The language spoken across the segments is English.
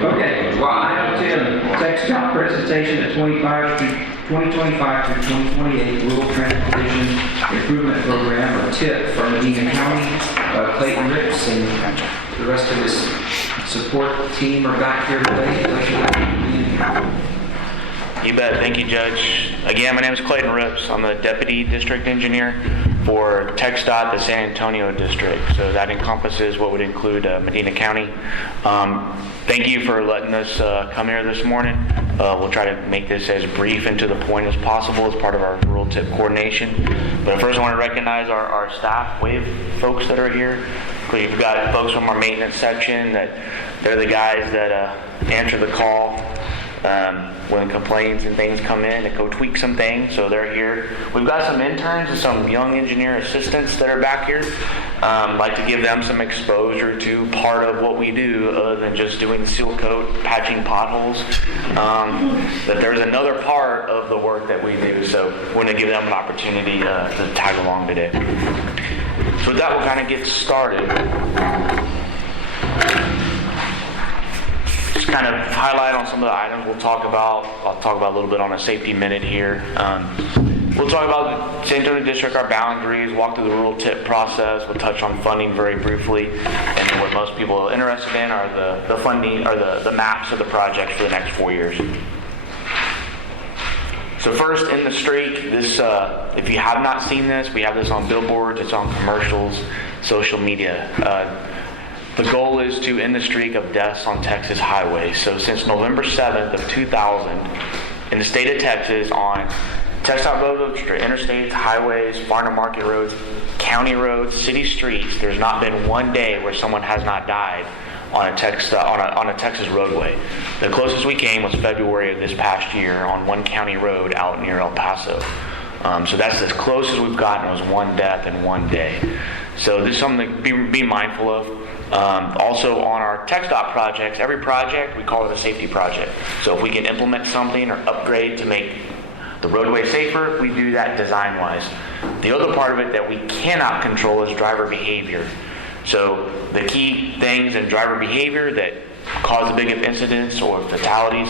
Okay, well, item 10, TxDOT presentation at 2025 through 2028 Rural Transportation Improvement Program, or TIP, from Medina County. Clayton Ripps and the rest of his support team are back here today. You bet. Thank you, Judge. Again, my name is Clayton Ripps. I'm the Deputy District Engineer for TxDOT, the San Antonio District. So that encompasses what would include Medina County. Thank you for letting us come here this morning. We'll try to make this as brief and to the point as possible as part of our rural TIP coordination. But first I want to recognize our staff, wave folks that are here. We've got folks from our maintenance section that they're the guys that answer the call when complaints and things come in and go tweak some things, so they're here. We've got some interns and some young engineer assistants that are back here. Like to give them some exposure to part of what we do other than just doing seal coat, patching potholes. That there's another part of the work that we do, so we're going to give them an opportunity to tag along today. So with that, we'll kind of get started. Just kind of highlight on some of the items we'll talk about. I'll talk about a little bit on a safety minute here. We'll talk about the San Antonio District, our boundaries, walk through the rural TIP process. We'll touch on funding very briefly. And then what most people are interested in are the funding, or the maps of the projects for the next 4 years. So first, in the streak, this, if you have not seen this, we have this on billboards, it's on commercials, social media. The goal is to end the streak of deaths on Texas highways. So since November 7th of 2000, in the state of Texas, on TxDOT roads, interstates, highways, farm to market roads, county roads, city streets, there's not been one day where someone has not died on a Texas roadway. The closest we came was February of this past year on one county road out near El Paso. So that's as close as we've gotten, was one death in one day. So this is something to be mindful of. Also on our TxDOT projects, every project we call it a safety project. So if we can implement something or upgrade to make the roadway safer, we do that design-wise. The other part of it that we cannot control is driver behavior. So the key things in driver behavior that cause the big incidents or fatalities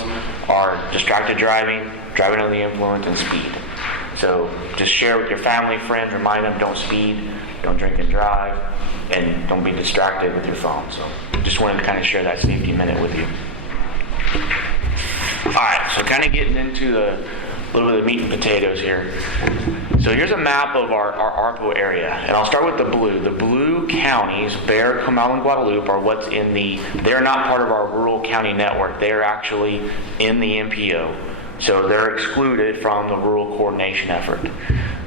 are distracted driving, driving under the influence, and speed. So just share with your family, friends, remind them don't speed, don't drink and drive, and don't be distracted with your phone. So just wanted to kind of share that safety minute with you. All right, so kind of getting into a little bit of meat and potatoes here. So here's a map of our ARPO area, and I'll start with the blue. The blue counties, Bexar, Comal, and Guadalupe, are what's in they're not part of our rural county network. They're actually in the MPO. So they're excluded from the rural coordination effort.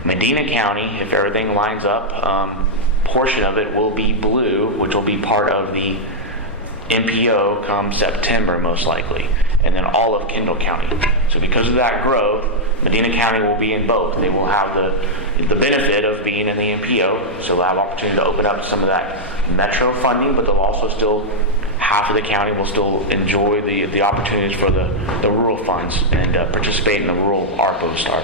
Medina County, if everything lines up, portion of it will be blue, which will be part of the MPO come September most likely, and then all of Kendall County. So because of that growth, Medina County will be in both. They will have the benefit of being in the MPO, so they'll have opportunity to open up some of that metro funding, but they'll also still, half of the county will still enjoy the opportunities for the rural funds and participate in the rural ARPO start.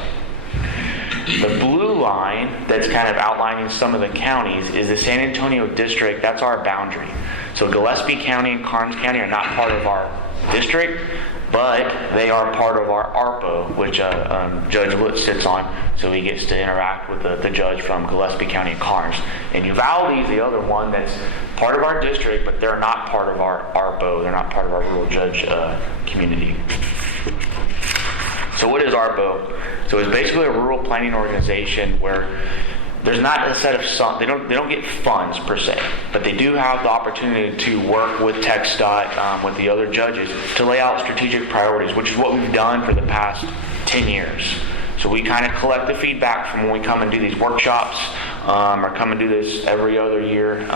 The blue line that's kind of outlining some of the counties is the San Antonio District. That's our boundary. So Gillespie County and Karnes County are not part of our district, but they are part of our ARPO, which Judge Lutz sits on, so he gets to interact with the judge from Gillespie County and Karnes. And Uvalde is the other one that's part of our district, but they're not part of our ARPO. They're not part of our rural judge community. So what is ARPO? So it's basically a rural planning organization where there's not a set of they don't get funds per se, but they do have the opportunity to work with TxDOT, with the other judges, to lay out strategic priorities, which is what we've done for the past 10 years. So we kind of collect the feedback from when we come and do these workshops, or come and do this every other year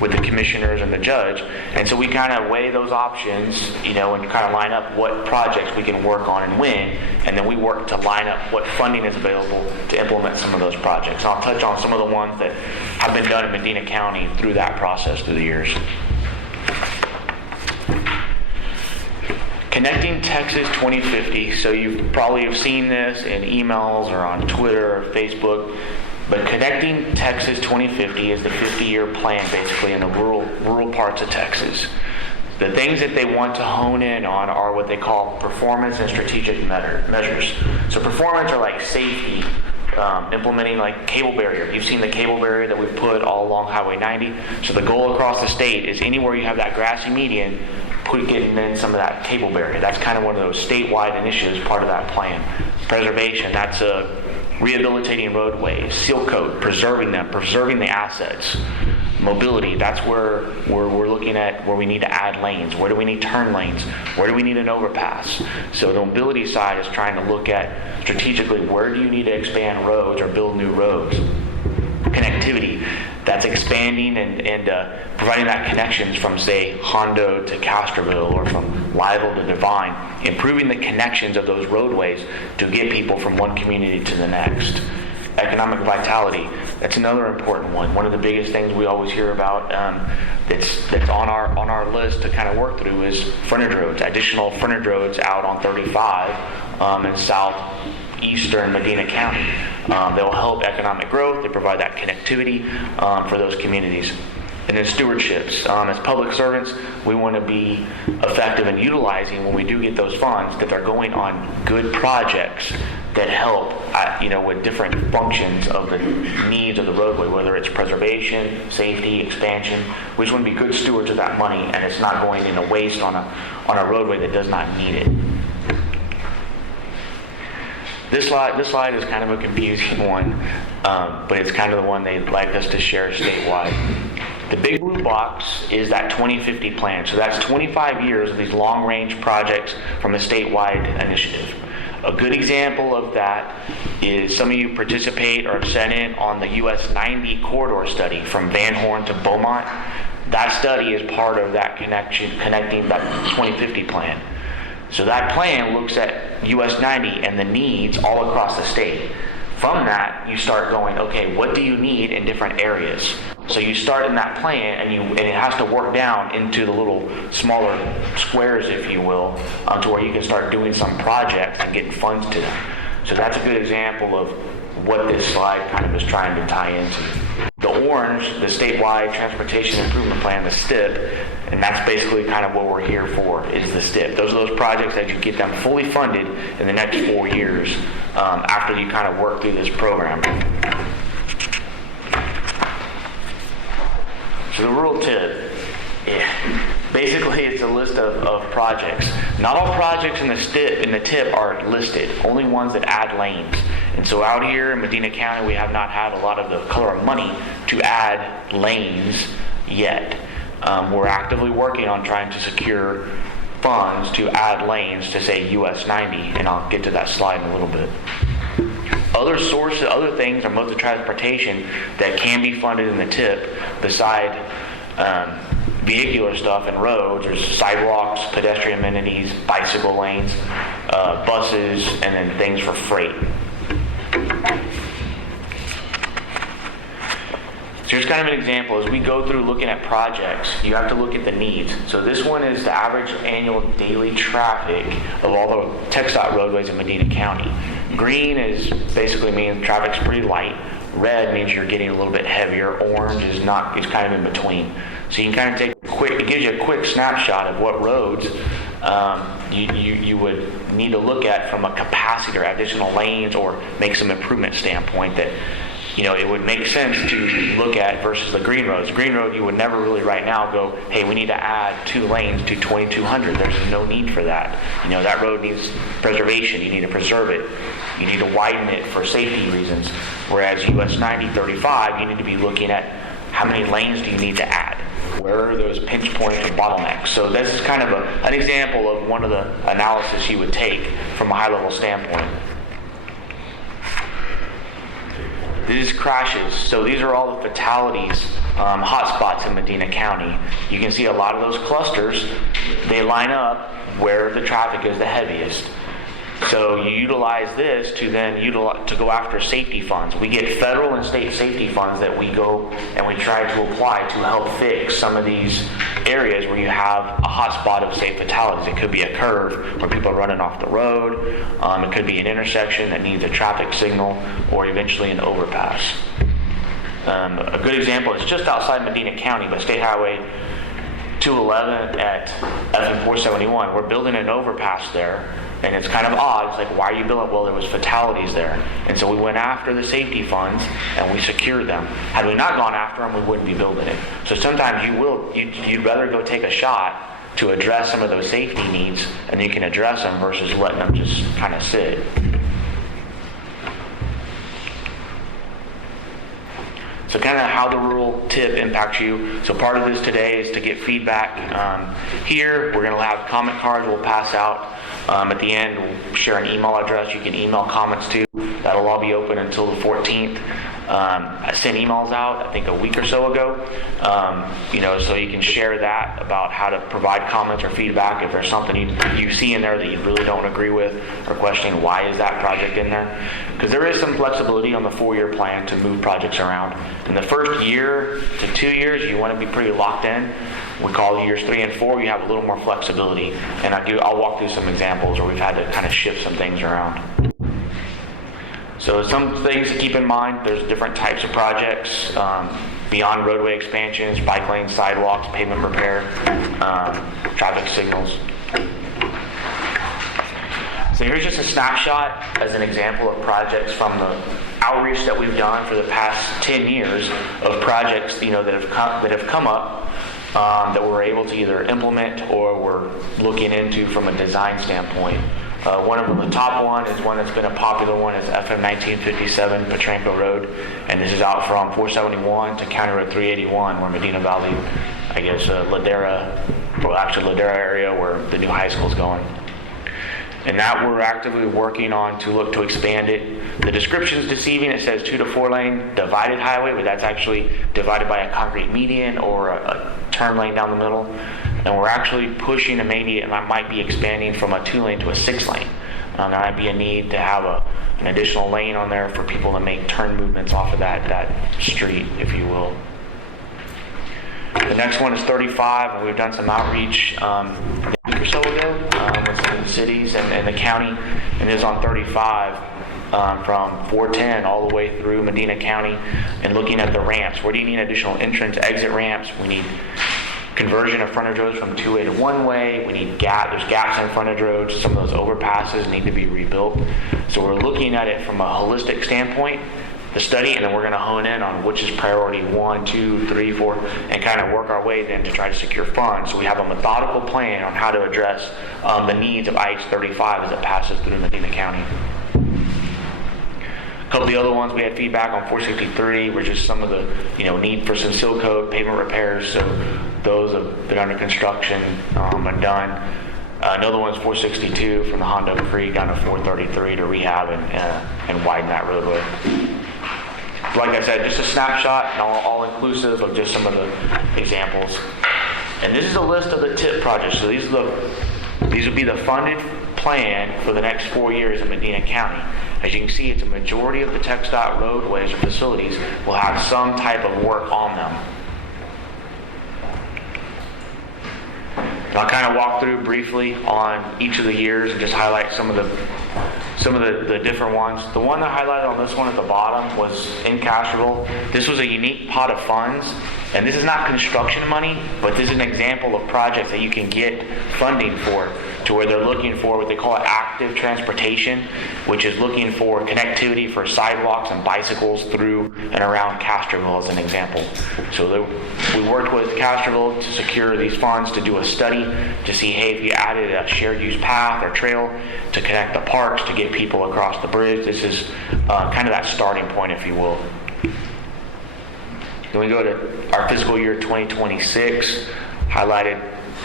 with the commissioners and the judge. And so we kind of weigh those options, and kind of line up what projects we can work on and when, and then we work to line up what funding is available to implement some of those projects. And I'll touch on some of the ones that have been done in Medina County through that process through the years. Connecting Texas 2050. So you probably have seen this in emails or on Twitter or Facebook. But Connecting Texas 2050 is the 50-year plan basically in the rural parts of Texas. The things that they want to hone in on are what they call performance and strategic measures. So performance are like safety, implementing like cable barrier. You've seen the cable barrier that we've put all along Highway 90. So the goal across the state is anywhere you have that grassy median, getting in some of that cable barrier. That's kind of one of those statewide initiatives, part of that plan. Preservation, that's rehabilitating roadways. Seal coat, preserving them, preserving the assets. Mobility, that's where we're looking at where we need to add lanes. Where do we need turn lanes? Where do we need an overpass? So the mobility side is trying to look at strategically where do you need to expand roads or build new roads. Connectivity, that's expanding and providing that connections from, say, Hondo to Castroville or from Lytle to Devine, improving the connections of those roadways to get people from one community to the next. Economic vitality, that's another important one. One of the biggest things we always hear about that's on our list to kind of work through is frontage roads, additional frontage roads out on 35 in southeastern Medina County. They'll help economic growth. They provide that connectivity for those communities. And then stewardships. As public servants, we want to be effective in utilizing, when we do get those funds, that they're going on good projects that help with different functions of the needs of the roadway, whether it's preservation, safety, expansion. We just want to be good stewards of that money, and it's not going in a waste on a roadway that does not need it. This slide is kind of a confusing one, but it's kind of the one they'd like us to share statewide. The big blue box is that 2050 plan. So that's 25 years of these long-range projects from a statewide initiative. A good example of that is some of you participate or have sent in on the US 90 corridor study from Van Horn to Beaumont. That study is part of that connecting that 2050 plan. So that plan looks at US 90 and the needs all across the state. From that, you start going, okay, what do you need in different areas? So you start in that plan, and it has to work down into the little smaller squares, if you will, to where you can start doing some projects and getting funds to them. So that's a good example of what this slide kind of is trying to tie into. The orange, the statewide transportation improvement plan, the STIP, and that's basically kind of what we're here for, is the STIP. Those are those projects that you get them fully funded in the next 4 years after you kind of work through this program. So the rural TIP, basically it's a list of projects. Not all projects in the TIP are listed, only ones that add lanes. And so out here in Medina County, we have not had a lot of the color of money to add lanes yet. We're actively working on trying to secure funds to add lanes to, say, US 90, and I'll get to that slide in a little bit. Other things are modes of transportation that can be funded in the TIP beside vehicular stuff and roads. There's sidewalks, pedestrian amenities, bicycle lanes, buses, and then things for freight. So here's kind of an example. As we go through looking at projects, you have to look at the needs. So this one is the average annual daily traffic of all the TxDOT roadways in Medina County. Green is basically means traffic's pretty light. Red means you're getting a little bit heavier. Orange is kind of in between. So you can kind of it gives you a quick snapshot of what roads you would need to look at from a capacity or additional lanes or make some improvement standpoint that it would make sense to look at versus the green roads. Green road, you would never really right now go, hey, we need to add 2 lanes to 2200. There's no need for that. That road needs preservation. You need to preserve it. You need to widen it for safety reasons. Whereas US 90, 35, you need to be looking at how many lanes do you need to add? Where are those pinch points or bottlenecks? So this is kind of an example of one of the analysis you would take from a high-level standpoint. These crashes, so these are all the fatalities, hotspots in Medina County. You can see a lot of those clusters, they line up where the traffic is the heaviest. So you utilize this to then to go after safety funds. We get federal and state safety funds that we go and we try to apply to help fix some of these areas where you have a hotspot of, say, fatalities. It could be a curve where people are running off the road. It could be an intersection that needs a traffic signal, or eventually an overpass. A good example is just outside Medina County, but State Highway 211 at FM 471. We're building an overpass there, and it's kind of odd. It's like, why are you building? Well, there was fatalities there, and so we went after the safety funds and we secured them. Had we not gone after them, we wouldn't be building it. So sometimes you'd rather go take a shot to address some of those safety needs, and you can address them versus letting them just kind of sit. So kind of how the rural tip impacts you. So part of this today is to get feedback. Here, we're going to have comment cards we'll pass out. At the end, we'll share an email address you can email comments to. That'll all be open until the 14th. I sent emails out, I think a week or so ago, so you can share that about how to provide comments or feedback if there's something you see in there that you really don't agree with or questioning why is that project in there. Because there is some flexibility on the 4-year plan to move projects around. In the first year to 2 years, you want to be pretty locked in. We call years 3 and 4, you have a little more flexibility. And I'll walk through some examples where we've had to kind of shift some things around. So some things to keep in mind, there's different types of projects, beyond roadway expansions, bike lanes, sidewalks, pavement repair, traffic signals. So here's just a snapshot as an example of projects from the outreach that we've done for the past 10 years of projects that have come up that we're able to either implement or we're looking into from a design standpoint. One of them, the top one, is one that's been a popular one, is FM 1957 Petranco Road, and this is out from 471 to County Road 381, where Medina Valley, Ladera area where the new high school is going. And that we're actively working on to look to expand it. The description's deceiving. It says 2 to 4 lane divided highway, but that's actually divided by a concrete median or a turn lane down the middle. And we're actually pushing to maybe, and I might be expanding from a 2 lane to a 6 lane. There might be a need to have an additional lane on there for people to make turn movements off of that street, if you will. The next one is 35, and we've done some outreach a week or so ago with some of the cities and the county, and it is on 35 from 410 all the way through Medina County, and looking at the ramps. Where do you need additional entrance, exit ramps? We need conversion of frontage roads from 2-way to 1-way. We need there's gaps in frontage roads. Some of those overpasses need to be rebuilt. So we're looking at it from a holistic standpoint, the study, and then we're going to hone in on which is priority 1, 2, 3, 4, and kind of work our way then to try to secure funds. So we have a methodical plan on how to address the needs of IH-35 as it passes through Medina County. A couple of the other ones we had feedback on 463 were just some of the need for some seal coat, pavement repairs. So those have been under construction and done. Another one's 462 from the Hondo Creek down to 433 to rehab and widen that roadway. Like I said, just a snapshot and all inclusive of just some of the examples. And this is a list of the TIP projects. So these would be the funded plan for the next 4 years in Medina County. As you can see, it's a majority of the TxDOT roadways or facilities will have some type of work on them. And I'll kind of walk through briefly on each of the years and just highlight some of the different ones. The one that I highlighted on this one at the bottom was in Castroville. This was a unique pot of funds, and this is not construction money, but this is an example of projects that you can get funding for, to where they're looking for what they call active transportation, which is looking for connectivity for sidewalks and bicycles through and around Castroville as an example. So we worked with Castroville to secure these funds to do a study to see, hey, if you added a shared use path or trail to connect the parks to get people across the bridge, this is kind of that starting point, if you will. Then we go to our fiscal year 2026, highlighted.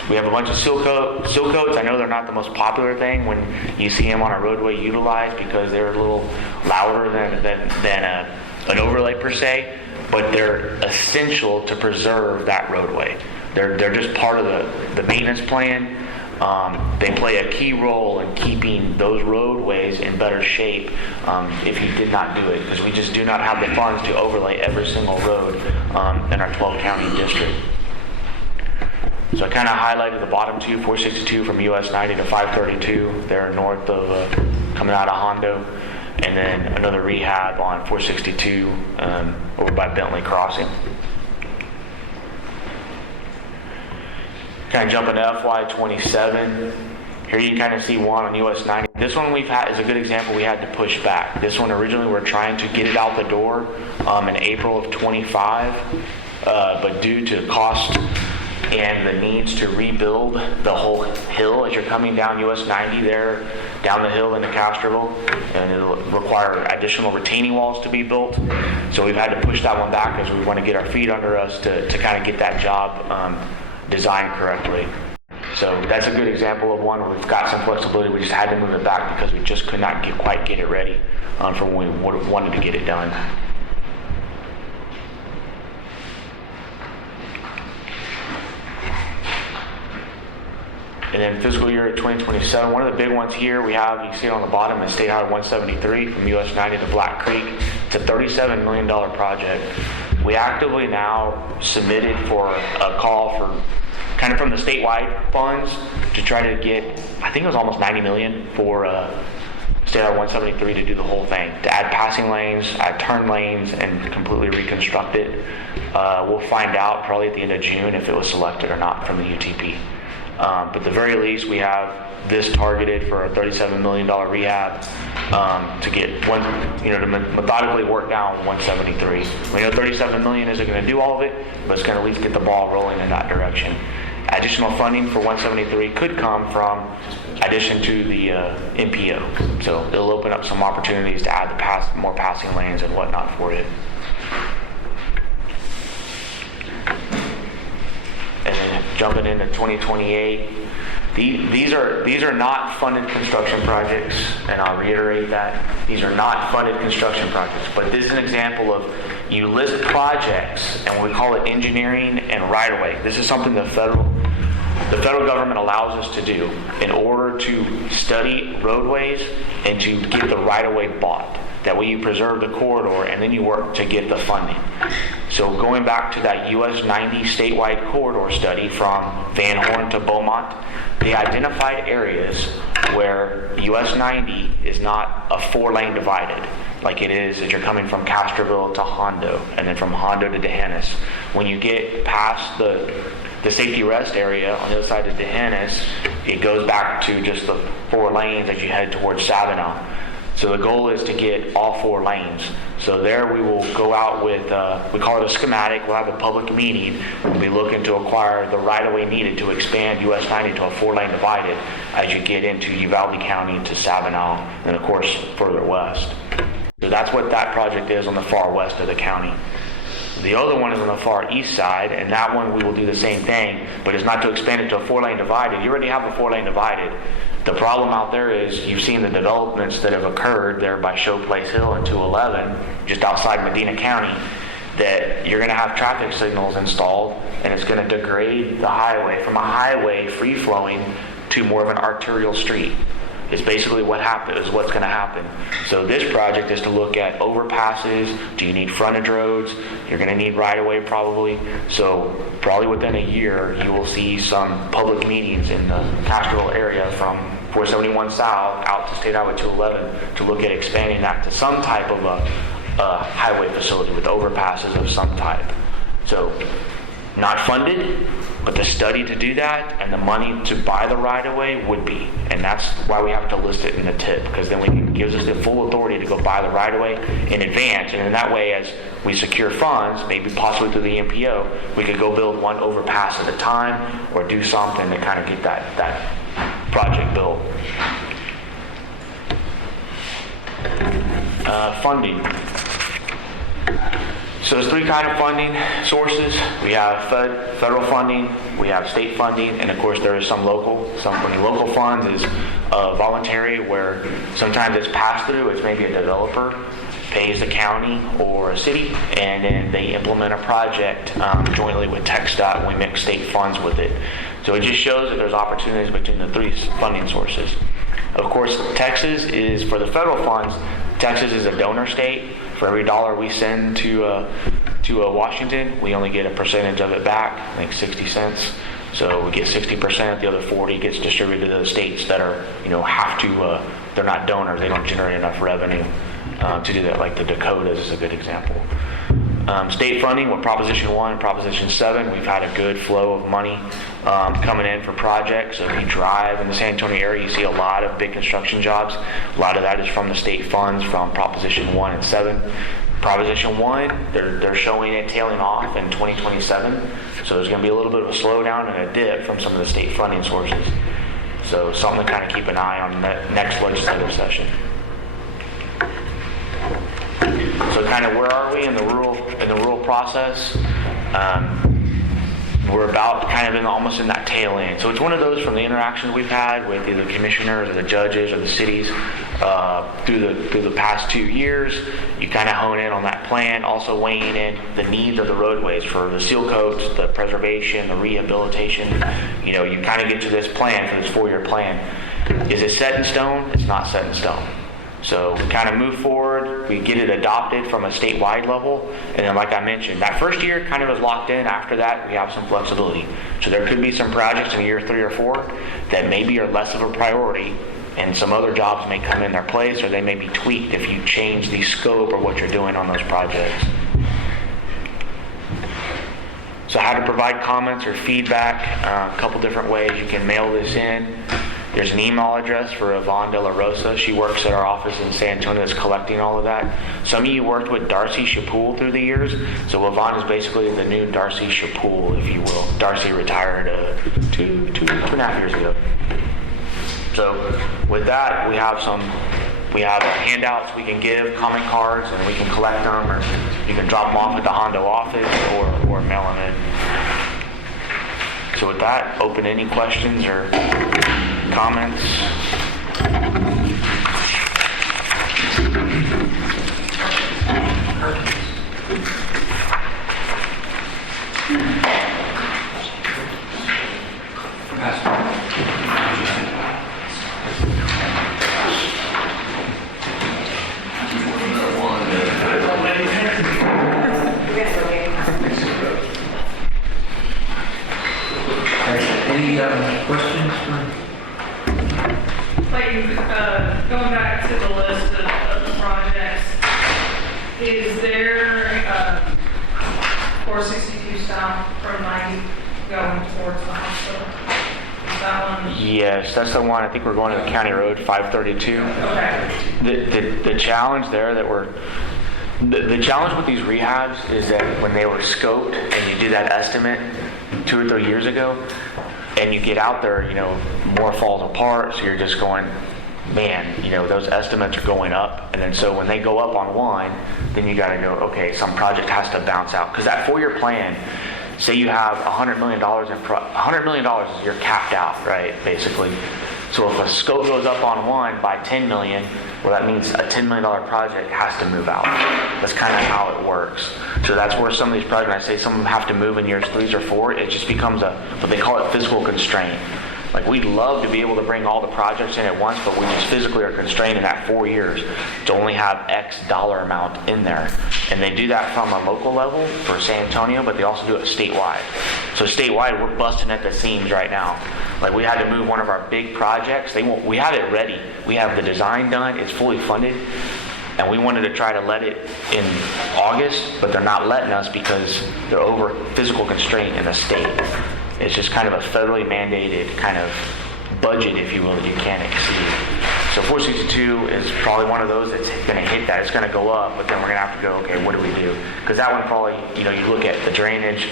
We have a bunch of seal coats. I know they're not the most popular thing when you see them on a roadway utilized because they're a little louder than an overlay per se, but they're essential to preserve that roadway. They're just part of the maintenance plan. They play a key role in keeping those roadways in better shape if you did not do it, because we just do not have the funds to overlay every single road in our 12-county district. So I kind of highlighted the bottom two, 462 from US 90 to 532 there north of coming out of Hondo, and then another rehab on 462 over by Bentley Crossing. Kind of jumping to FY27. Here you kind of see one on US 90. This one we've had is a good example. We had to push back. This one originally we were trying to get it out the door in April of 25, but due to cost and the needs to rebuild the whole hill as you're coming down US 90 there, down the hill into Castroville, and it'll require additional retaining walls to be built. So we've had to push that one back as we want to get our feet under us to kind of get that job designed correctly. So that's a good example of one where we've got some flexibility. We just had to move it back because we just could not quite get it ready for when we wanted to get it done. And then fiscal year 2027, one of the big ones here we have, you see it on the bottom, is State Highway 173 from US 90 to Black Creek. It's a $37 million project. We actively now submitted for a call for kind of from the statewide funds to try to get, I think it was almost 90 million for State Highway 173 to do the whole thing, to add passing lanes, add turn lanes, and completely reconstruct it. We'll find out probably at the end of June if it was selected or not from the UTP. But at the very least, we have this targeted for a $37 million rehab to get one, to methodically work down 173. We know 37 million isn't going to do all of it, but it's going to at least get the ball rolling in that direction. Additional funding for 173 could come from addition to the MPO. So it'll open up some opportunities to add more passing lanes and whatnot for it. And then jumping into 2028, these are not funded construction projects, and I'll reiterate that. These are not funded construction projects, but this is an example of you list projects, and we call it engineering and right-of-way. This is something the federal government allows us to do in order to study roadways and to get the right-of-way bought. That way you preserve the corridor and then you work to get the funding. So going back to that US 90 statewide corridor study from Van Horn to Beaumont, they identified areas where US 90 is not a 4-lane divided like it is as you're coming from Castroville to Hondo and then from Hondo to D'Hanis. When you get past the safety rest area on the other side of D'Hanis, it goes back to just the 4 lanes as you head towards Sabinal. So the goal is to get all 4 lanes. So there we will go out with, we call it a schematic. We'll have a public meeting. We'll be looking to acquire the right-of-way needed to expand US 90 to a 4-lane divided as you get into Uvalde County to Sabinal and of course further west. So that's what that project is on the far west of the county. The other one is on the far east side, and that one we will do the same thing, but it's not to expand it to a 4-lane divided. You already have a 4-lane divided. The problem out there is you've seen the developments that have occurred there by Showplace Hill and 211, just outside Medina County, that you're going to have traffic signals installed, and it's going to degrade the highway from a highway free-flowing to more of an arterial street. Is basically what's going to happen. So this project is to look at overpasses. Do you need frontage roads? You're going to need right-of-way probably. So probably within a year, you will see some public meetings in the Castroville area from 471 South out to State Highway 211 to look at expanding that to some type of a highway facility with overpasses of some type. So not funded, but the study to do that and the money to buy the right-of-way would be. And that's why we have to list it in the tip, because then it gives us the full authority to go buy the right-of-way in advance. And in that way, as we secure funds, maybe possibly through the MPO, we could go build one overpass at a time or do something to kind of get that project built. Funding. So there's 3 kind of funding sources. We have federal funding, we have state funding, and of course there is some local. Some local funds is voluntary, where sometimes it's passed through. It's maybe a developer pays the county or a city, and then they implement a project jointly with TxDOT, and we mix state funds with it. So it just shows that there's opportunities between the 3 funding sources. Of course, Texas is, for the federal funds, Texas is a donor state. For every dollar we send to Washington, we only get a percentage of it back, I think 60 cents. So we get 60%, the other 40 gets distributed to the states that are, have to, they're not donors, they don't generate enough revenue to do that, like the Dakotas is a good example. State funding with Proposition 1 and Proposition 7, we've had a good flow of money coming in for projects. So if you drive in the San Antonio area, you see a lot of big construction jobs. A lot of that is from the state funds from Proposition 1 and 7. Proposition 1, they're showing it tailing off in 2027. So there's going to be a little bit of a slowdown and a dip from some of the state funding sources. So something to kind of keep an eye on next legislative session. So kind of where are we in the rural process? We're about kind of almost in that tail end. So it's one of those from the interactions we've had with either commissioners or the judges or the cities through the past 2 years. You kind of hone in on that plan, also weighing in the needs of the roadways for the seal coats, the preservation, the rehabilitation. You know, you kind of get to this plan for this 4-year plan. Is it set in stone? It's not set in stone. So we kind of move forward, we get it adopted from a statewide level, and then like I mentioned, that first year kind of is locked in. After that, we have some flexibility. So there could be some projects in year 3 or 4 that maybe are less of a priority, and some other jobs may come in their place, or they may be tweaked if you change the scope or what you're doing on those projects. So how to provide comments or feedback, a couple different ways. You can mail this in. There's an email address for Yvonne De La Rosa. She works at our office in San Antonio that's collecting all of that. Some of you worked with Darcy Chapoul through the years. So Yvonne is basically the new Darcy Chapoul, if you will. Darcy retired two and a half years ago. So with that, we have handouts we can give, comment cards, and we can collect them, or you can drop them off at the Hondo office or mail them in. So with that, open any questions or comments. Any questions? Going back to the list of the projects, is there 462 south from 90 going towards the hospital? Is that one? Yes, that's the one. I think we're going to the county road 532. Okay. The challenge there the challenge with these rehabs is that when they were scoped and you did that estimate 2 or 3 years ago, and you get out there, you know, more falls apart, so you're just going, man, you know, those estimates are going up. And then so when they go up on one, then you got to go, okay, some project has to bounce out. Because that 4-year plan, say you have $100 million $100 million is you're capped out, right, basically. So if a scope goes up on one by $10 million, well, that means a $10 million project has to move out. That's kind of how it works. So that's where some of these projects, I say some of them have to move in years 3 or 4. It just becomes what they call it, fiscal constraint. Like, we'd love to be able to bring all the projects in at once, but we just physically are constrained in that 4 years to only have X dollar amount in there. And they do that from a local level for San Antonio, but they also do it statewide. So statewide, we're busting at the seams right now. Like, we had to move one of our big projects. We have it ready. We have the design done. It's fully funded. And we wanted to try to let it in August, but they're not letting us because they're over physical constraint in the state. It's just kind of a federally mandated kind of budget, if you will, that you can't exceed. So 462 is probably one of those that's going to hit that. It's going to go up, but then we're going to have to go, okay, what do we do? Because that one probably, you know, you look at the drainage.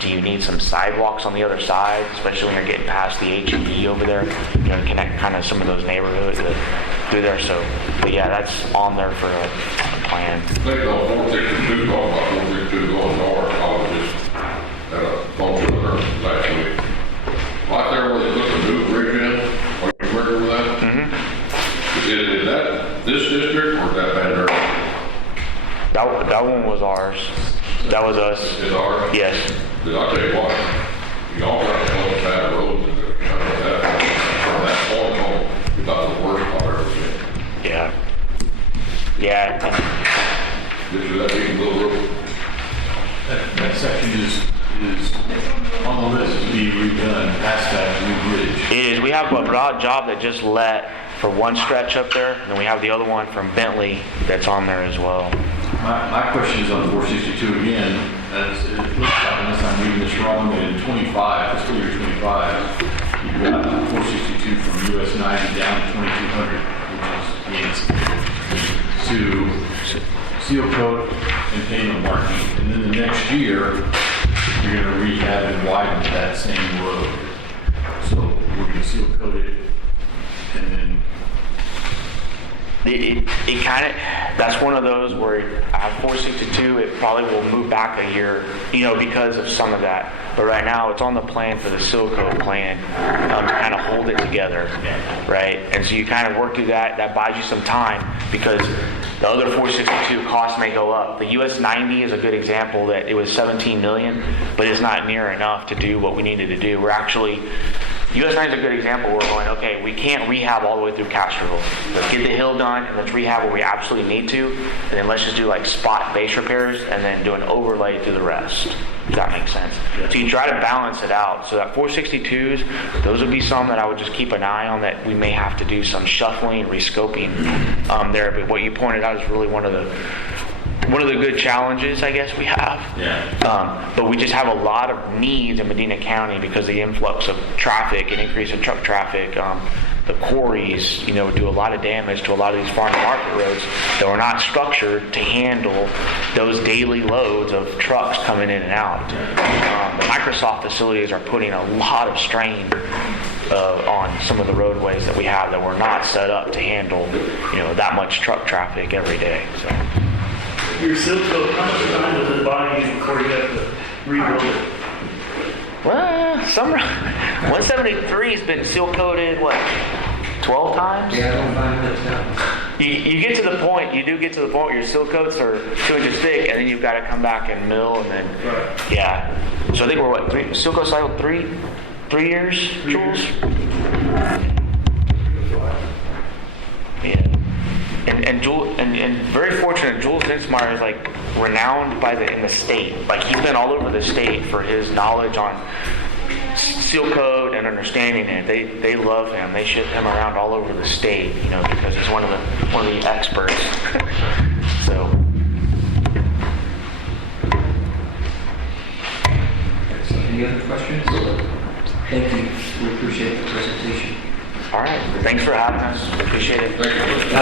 Do you need some sidewalks on the other side, especially when you're getting past the H-E-B over there, you know, to connect kind of some of those neighborhoods through there. So, but yeah, that's on there for a plan. I think on 462, talking about 462 going north, I was just at a function with her last week. Right there where they put the new bridge in, are you familiar with that? Mm-hmm. Is that this district or is that Medina County? That one was ours. That was us. Is ours? Yes. Because I tell you what, y'all got to close bad roads and that point home, about the worst I've ever seen. Yeah. Yeah. This is that big little road. That section is on the list to be redone past that new bridge. It is. We have a broad job that just let for one stretch up there, and then we have the other one from Bentley that's on there as well. My question is on 462 again, as it looks like, unless I'm reading this wrong, that in 25, fiscal year 25, you've got 462 from US 90 down to 2200, which is to seal coat and pavement marking. And then the next year, you're going to rehab and widen that same road. So we're going to seal coat it and then It kind of, that's one of those where at 462, it probably will move back a year, because of some of that. But right now, it's on the plan for the Silco plan to kind of hold it together, right? And so you kind of work through that. That buys you some time because the other 462 costs may go up. The US 90 is a good example that it was 17 million, but it's not near enough to do what we needed to do. We're actually, US 9 is a good example. We're going, okay, we can't rehab all the way through Castroville. Let's get the hill done and let's rehab where we absolutely need to. And then let's just do like spot base repairs and then do an overlay through the rest. If that makes sense. So you try to balance it out. So that 462s, those would be some that I would just keep an eye on that we may have to do some shuffling, rescoping there. But what you pointed out is really one of the good challenges, I guess, we have. Yeah. But we just have a lot of needs in Medina County because of the influx of traffic and increase in truck traffic. The quarries, do a lot of damage to a lot of these farm to market roads that were not structured to handle those daily loads of trucks coming in and out. The Microsoft facilities are putting a lot of strain on some of the roadways that we have that were not set up to handle, that much truck traffic every day. So. Your seal coat, how much time does it buy you before you have to rebuild it? Well, 173 has been seal coated, 12 times? Yeah, I don't find that stuff. You get to the point, you do get to the point where your seal coats are 2 inches thick, and then you've got to come back and mill, and then, yeah. So I think we're seal coat cycle 3 years, Jules? Yeah. And Jules, and very fortunate, Jules Dinsmeyer is like renowned in the state. Like he's been all over the state for his knowledge on seal code and understanding it. They love him. They ship him around all over the state, because he's one of the experts. So. Any other questions? Thank you. We appreciate the presentation. All right. Thanks for having us. Appreciate it. Thank you.